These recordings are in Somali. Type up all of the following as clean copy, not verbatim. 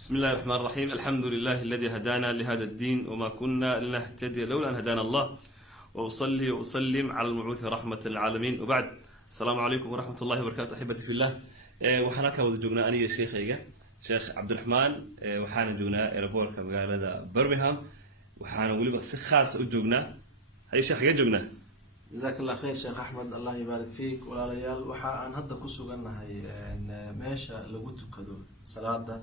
بسم الله الرحمن الرحيم. الحمد لله الذي هدانا لهذا الدين وما كنا لنهتدي لولا أن هدانا الله، وأصلي وأسلم على المبعوث رحمة للعالمين، وبعد. السلام عليكم ورحمة الله وبركاته أحبتي في الله. waxaan halkan wada joognaa aniga sheekhayga sheekh cabdiraxmaan, waxaana joognaa airportka magaalada Birmingham, waxaana weliba si khaas u joognaa hay sheekh ga joognaa. جزاك الله خير شيخ أحمد، الله يبارك فيك. ولا ليال وحا أن هذا كسوغنا هاي إن ماشى لقوت كذو صلاة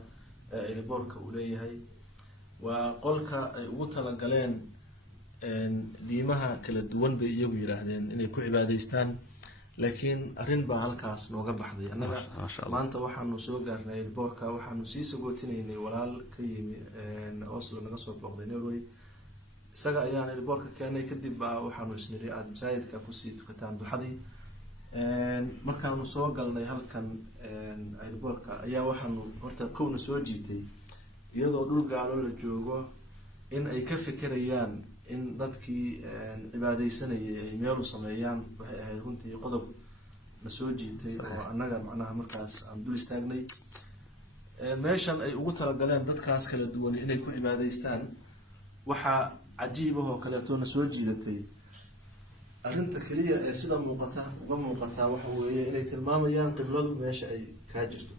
إلبورك وليه هاي وقولك وطلع قلين إن ديمها كل الدول بيجوا يلاهدين إن يكون عباديستان، لكن أرين بعالكاس نوجا بحضي أنا ما أنت وحنا نسوقر إلبورك وحنا نسيس قوتني إن ولا كي إن أصله نقصوا بقضي نروي isaga ayaan ilboorka keenay kadib baa waxaanu isniri aad masaajidka ku sii tukataan duxadii. Markaanu soo galnay halkan ilboorka ayaa waxaanu horta koona soo jiitay iyadoo dhul gaalo la joogo in ay ka fikirayaan in dadkii cibaadeysanayay ay meel u sameeyaan. waxay ahayd runtii qodob la soo jiitay oo annaga macnaha markaas aan dul istaagnay. Meeshan ay ugu talagaleen dadkaas kala duwan inay ku cibaadeystaan waxaa عجيبة هو كلاتون سوجي ذاتي أنت كلية سيدا موقتها وموقتها وحوية إلي تلمام أيام قبلده ماشي أي كاجرته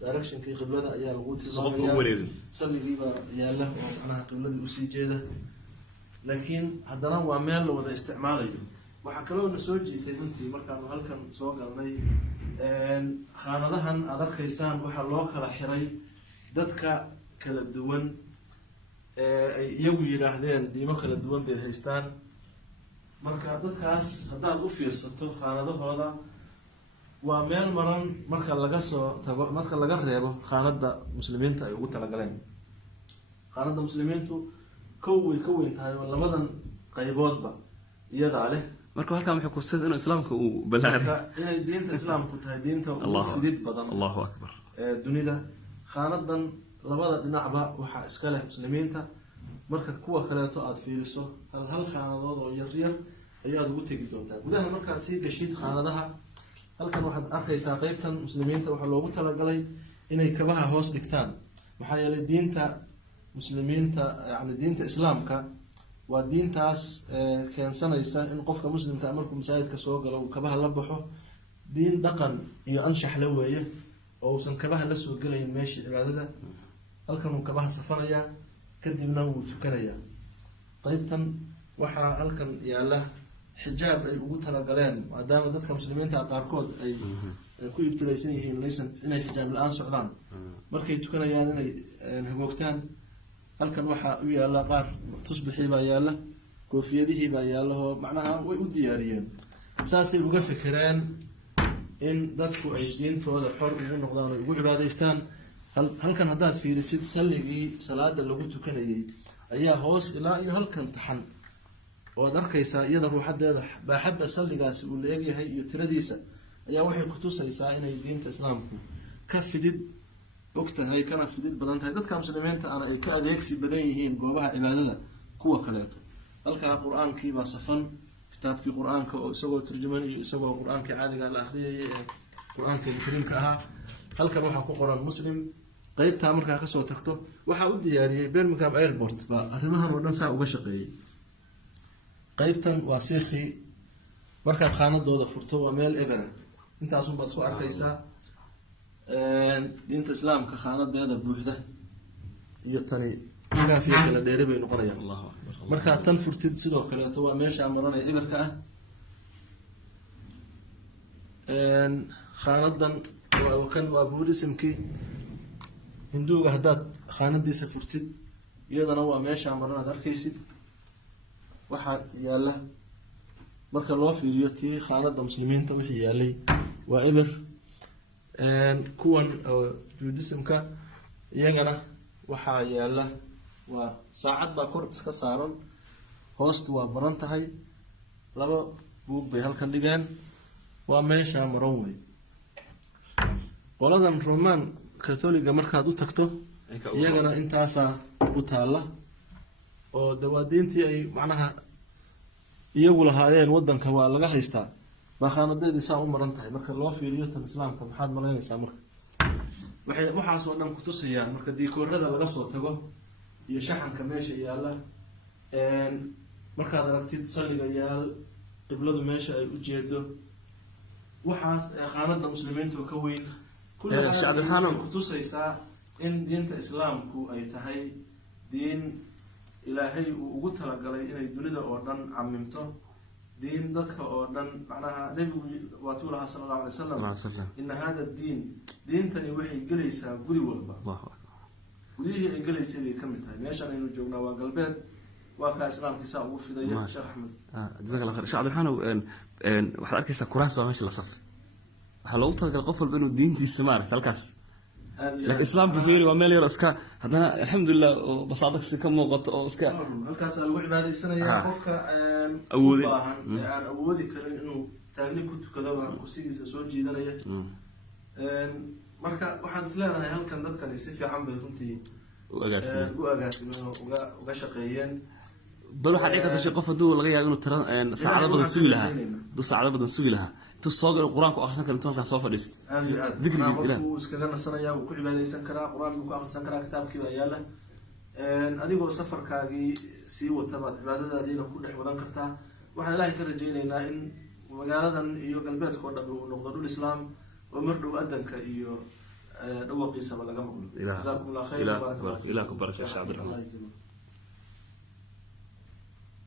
دايركشن كي قبلده أيام الغوت تلمام صلي قيبا يا له أنا قبلده أسي جيدة، لكن هذا نوع مال وذا استعماله وحكلون سوجي تبنتي مركان وهلكن سوق المي خاندهن أدرك إنسان وحلوك على حري دتك كلا الدون iyagu yiraahdeen diimo kala duwan bay haystaan. marka dadkaas haddaad u fiirsato khaanadahooda waa meel maran marka laga soo tago, marka laga reebo khaanada muslimiinta ay ugu talagaleen. khaanada muslimiintu way ka weyn tahay oo labadan qayboodba iyadaa leh. marka halkan wuxuu ku sidoo islaamka uu balaaray inay diinta islaamku tahay diinta ugu fidid badan Allahu akbar dunida. khaanadan labada dhinacba waxaa iska leh muslimiinta. marka kuwa kaleeto aad fiiriso hal khaanadood oo yar yar ayaad ugu tegi doontaa. gudaha markaad sii gashid khaanadaha halkan waxaad arkaysaa qaybtan muslimiinta waxaa loogu talagalay inay kabaha hoos dhigtaan, maxaa yeelay diinta muslimiinta yani diinta islaamka waa diintaas keensanaysa in qofka muslimka markuu masaajidka soo galo uu kabaha la baxo. diin dhaqan iyo anshax la weeye oo uusan kabaha la soo gelayn meeshii cibaadada. halkan uu kabaha safanayaa kadibna wuu tukanayaa. qaybtan waxaa halkan yaala xijaab ay ugu talagaleen maadaama dadka muslimiinta qaarkood ay ku ibtilaysan yihiin inay xijaab la-aan socdaan markay tukanayaan inay hagoogtaan. halkan waxaa u yaala qaar tusbixii baa yaala, koofiyadihii baa yaala oo macnaha way u diyaariyeen. saasay uga fikireen in dadku ay diintooda xor ugu noqdaan oo ugu cibaadaystaan. halkan haddaad fiirisid salligii salaada lagu tukanayay ayaa hoos ilaa iyo halkan taxan ood arkaysaa iyada ruuxadeeda baaxadda salligaasi uu leegyahay iyo tiradiisa ayaa waxay kutusaysaa inay diinta islaamku ka fidid ogtahay kana fidid badan tahay. dadka muslimiinta ana ay ka adeegsi badan yihiin goobaha cibaadada kuwa kaleeto. halkaa qur-aankii baa safan, kitaabkii qur-aanka oo isagoo turjuman iyo isagoo qur-aankii caadiga la akhriyay ee qur-aanka kariimka ahaa. halkan waxaa ku qoran muslim. qaybtaa markaa kasoo tagto waxaa u diyaariyey Birmingham Airport baa arrimahan oo dhan saa uga shaqeeyey. qaybtan waa siikhi, markaad khaanadooda furto waa meel ebera intaasun baad isku arkaysaa. diinta islaamka khaanadeeda buuxda iyo tani kaafiya kala dheere bay noqonayaan. markaad tan furtid sidoo kaleeto waa meeshaa maranaya eberka ah. khaanadan kan waa buddhismkii. hinduuga haddaad khaanadiisa furtid iyadana waa meeshaa maran aad arkaysid. waxaa yaala marka loo fiiriyo tii khaanada muslimiinta wixii yaalay waa eber. kuwan buddhismka iyagana waxaa yaala waa saacad baa kor iska saaran, hoostu waa maran tahay. laba buug bay halkan dhigeen, waa meeshaa maran wey. qoladan roman catholiga markaad u tagto iyagana intaasaa u taala oo dawaadiintii ay macnaha iyagu lahaayeen wadanka waa laga haystaa baa khaanadeedii saa u maran tahay. marka loo fiiriyo tan islaamka maxaad malaynaysaa marka waxaasoo dhan kutusayaan marka diikoorada laga soo tago iyo shaxanka meesha yaalla markaad aragtid saliga yaal qibladu meesha ay ujeedo waxaas qaanada muslimiinta oo ka weyn kulli kutusaysaa in diinta islaamku ay tahay diin ilaahay uu ugu talagalay inay dunida oo dhan camimto diin dadka oo dhan macnaha nabigu waatuu lahaa sala allahu alay wasalam ina hada diintani waxay gelaysaa guri walba gudihii ay gelaysay bay kamid tahay meeshaan aynu joognaa waa galbeed waa kaa islaamkiisaa ugu fidaya sheekh axmed jazaak allah khair sheekh cabdiraxmaan waxaad arkaysaa kuraas baa meesha la safay waxaa loogu talagalay qof walba inuu diintiisa maaragta halkaas laakiin islaamka fiiri waa meel yar iska haddana alxamdulilah oo basaadagsi ka muuqato oo iska halkaasaa lagu cibaadaysanayaa qofka u baahan ee aan awoodi karin inuu taagli ku tukado baa kursigiisa soo jiidanaya marka waxaad is leedahay halkan dadkani si fiican bay runtii u agaasimeen oo uga shaqeeyeen bal waxaa dhici karta qof hadduu laga yaabo inuu saacado badan sugi lahaa intuu soo galo qur-aanku akhrisan kara intuu halkaas soo fadhiisto dikriga ilaah wuu iskaga nasanayaa wuu ku cibaadaysan karaa qur-aan buu ku akhrisan karaa kitaabkii baa yaalla adigoo safarkaagii sii wata baad cibaadadaadiina ku dhex wadan kartaa waxaan ilaahay ka rajaynaynaa in magaaladan iyo galbeedka oo dhan uu noqdo dhul islaam oo mar dhow adanka iyo dhawaqiisaba laga maqlo jazaakum allah khayr ilaah ku baraka sheekh cabdiraxmaan